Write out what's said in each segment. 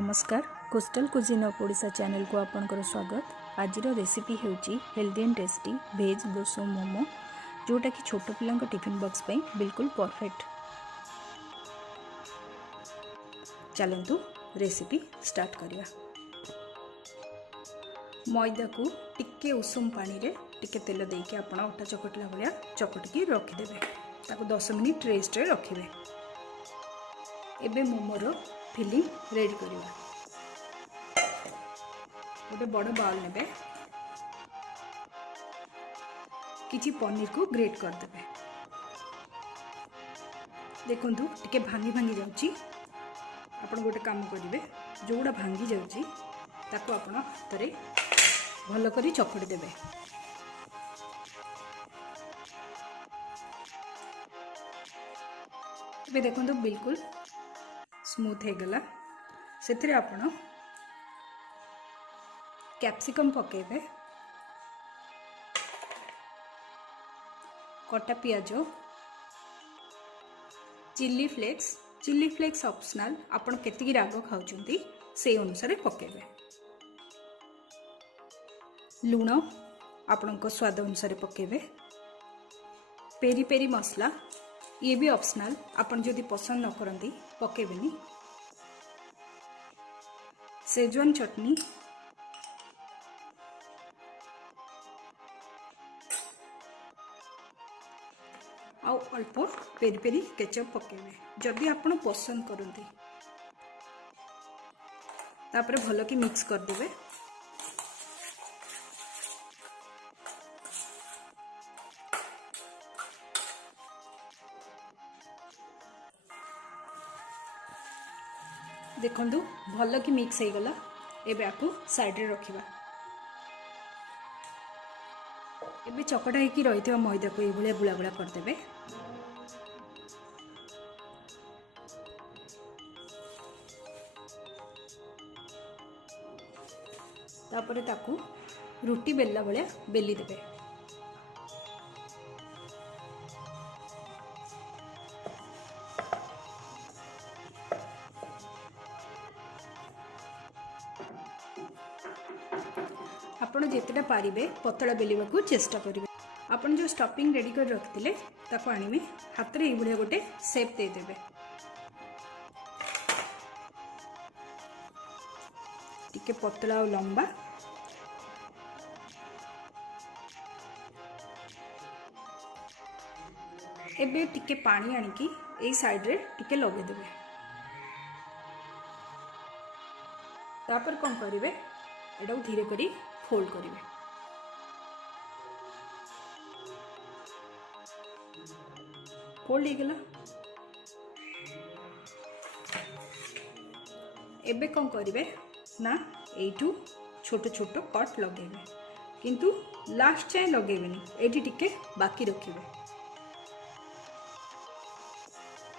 नमस्कार coastal cuisine of Odisha channel को आपनकर स्वागत। आज रेसिपी हेउची हेल्दी एंड टेस्टी वेज दोसो मोमो जोटा कि छोट पिला टिफिन बॉक्स पे बिल्कुल परफेक्ट। चलतु रेसिपी स्टार्ट करिया। मैदा को टिके उषुम पानी रे टिके तेल देके आपण अटा चकटला भलिया चकटिकी रखिदेवे। ताको 10 मिनिट रेस्ट रे रखिबे। एबे मोमोर फिलिंग रेडी करिवा। गोटे बड़ बाउल नेबे। किछि पनीर को ग्रेट कर देबे। देखंतु टिके भांगी भांगी जाउची। आपण गोटे काम करिवे जोडा भांगी जाउची ताको आपण हातरे भलो करी चकड़ी देबे। एबे देखंतु बिल्कुल स्मूथ हो गला। से आपण कैप्सिकम पकेबे, कटा पियाज, चिल्ली फ्लेक्स ऑप्शनल, आपण केतिकी राग खाउचंती से अनुसार पकेबे। लूण आपण स्वाद अनुसार पकेबे। पेरी पेरी मसला ये भी ऑप्शनल, आपण जदि पसंद न करंती पकेबेनी। सेजवान चटनी, आउ अल्प पेरी पेरी केचप पकेबे जदि आपण पसंद करंती। तापरे भलो कि मिक्स कर देबे। देखंतु भल कि मिक्स हो गला। एबे आकु साइड रे रखिबा। एबे चकटा हेकी रहितबा मैदा को ए भलिया गुला गुला कर देबे। तापरे ताकु रोटी बेलला भलिया बेली देबे। आपण जेतेटा पारिबे पतला बेलिबा को चेष्टा करिवे। आपण जो स्टफिंग रेडी कर रखथिले ताको आनिबे हाथ रे इबुले गोटे शेप दे देबे। टिके पतला और लंबा। एबे टिके पानी आनिकी ए साइड रे टिके लगे देबे। तापर कोन करिवे एटा धीरे करी फोल्ड करिवे। फोल्ड हो गला। एबे कौन करिवे ना एठू छोट छोट कट लगेबे, किंतु लास्ट चाहे लगेबेनी। एठी टिके बाकी रखिबे।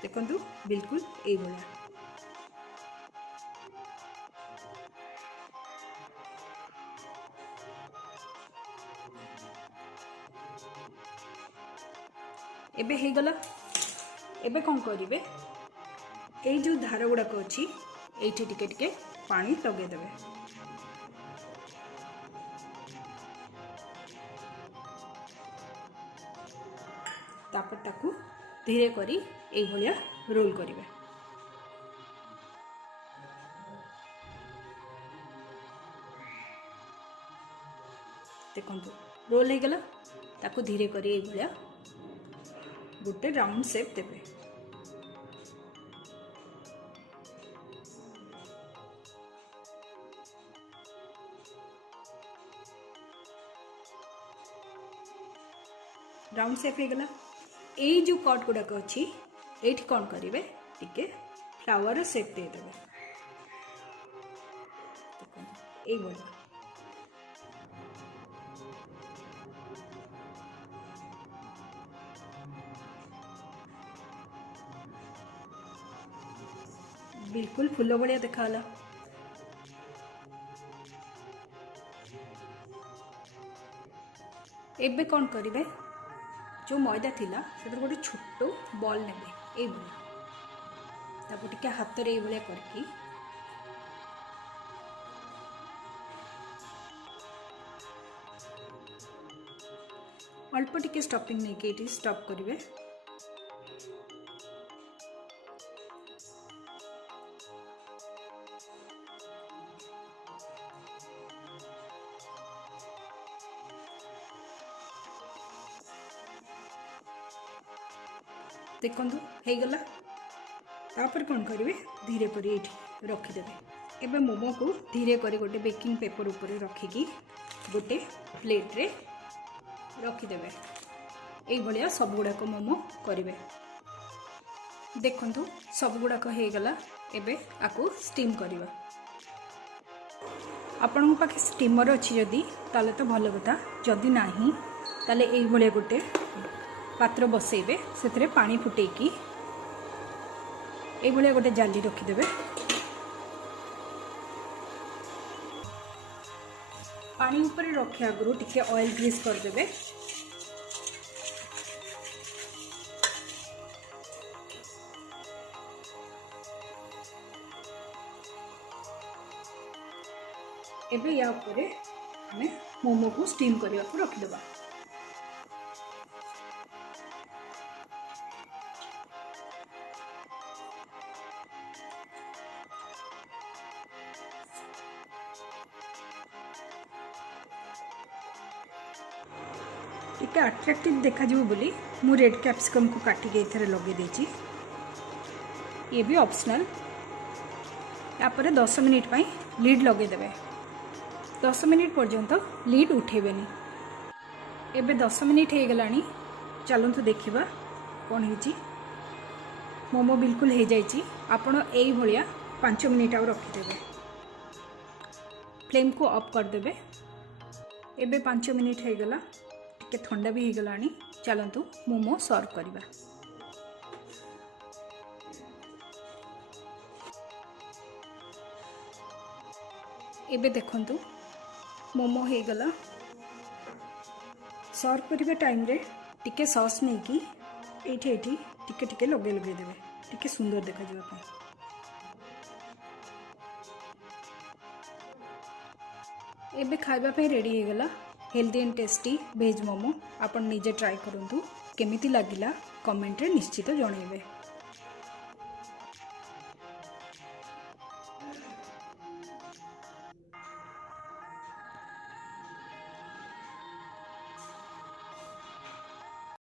देखंतु बिल्कुल ए भलिया। एबे हे गला। एबे कौन करिवे ए जो धार गुड़ाक अच्छी एठी टिके टिके पानी लगे देबे। तापर ताकू धीरे करी ए भलिया रोल करिवे। देखंतु रोल हे गला। ताकू धीरे करी ए भलिया गोटे राउंड शेप देबे। राउंड शेप हो गला। ए जो कट गुड़ाक अच्छी एठी कौन करिवे टिके फ्लावर शेप दे देबे। ए भलिया बिल्कुल फुल बढ़िया देखाला। एबे कौन करिवे जो मैदा थिला से गोटे छोट बॉल नेबे। ए भलिया ताको टिके हाथ रे ए भलिया करकी अल्प टिके स्टफिंग नहीं कि स्टफ करेंगे। देखो हो गला तापर कौन करेंगे धीरे कर रखीदेवे। एवं मोमो को धीरे कर गोटे बेकिंग पेपर ऊपर रखिकी गोटे प्लेट रे रखीदेवे। ये सब गुड़ाक मोमो करेंगे। देखु सब गुड़ाक हो गला। एबे आको स्टीम करवा। आपण पाखे स्टीमर अच्छी जदि ताले तो भल कथा, जदि नाही ताले एई भलिया गोटे पात्र बसैबे, से पानी फुटेकी एई भलिया गोटे जाली रखीदेवे। पानी ऊपर रखे आगु टिके ऑयल ग्रीस करदेवे। एबे या ऊपर हमें मोमो को स्टीम करने को रखिदेवा। टिके अट्रैक्टिव देखा जीव बोली मु रेड कैप्सिकम को काटिके एथरे लगे देची। ये भी ऑप्शनल। यापर 10 मिनिट पाई लीड लगे देवे। 10 मिनिट पर्यंत लीड उठेबेनी। एबे 10 मिनिट हो गलानी। चलतु देखिबा कौन होची। मोमो बिल्कुल हो जाइए। आपण एई भलिया 5 मिनिट आउ रखिदेवे। फ्लेम को ऑफ करदेवे। एबे 5 मिनिट हो गला। टिके ठंडा भी हो गलानी। चलतु मोमो सर्व करवा। एबे देखंतु मोमो हो गला। सर्व करबा टाइम रे टिके सॉस नहीं कि एठी टिके टिके लगे लगे देवे। टिके सुंदर देखा जावा पाई। एबे खाइबा पे रेडी हो गला healthy and tasty veg momo. आपण निजे ट्राई करंतु। केमिति लागिला कमेंट रे निश्चित जणाइबे।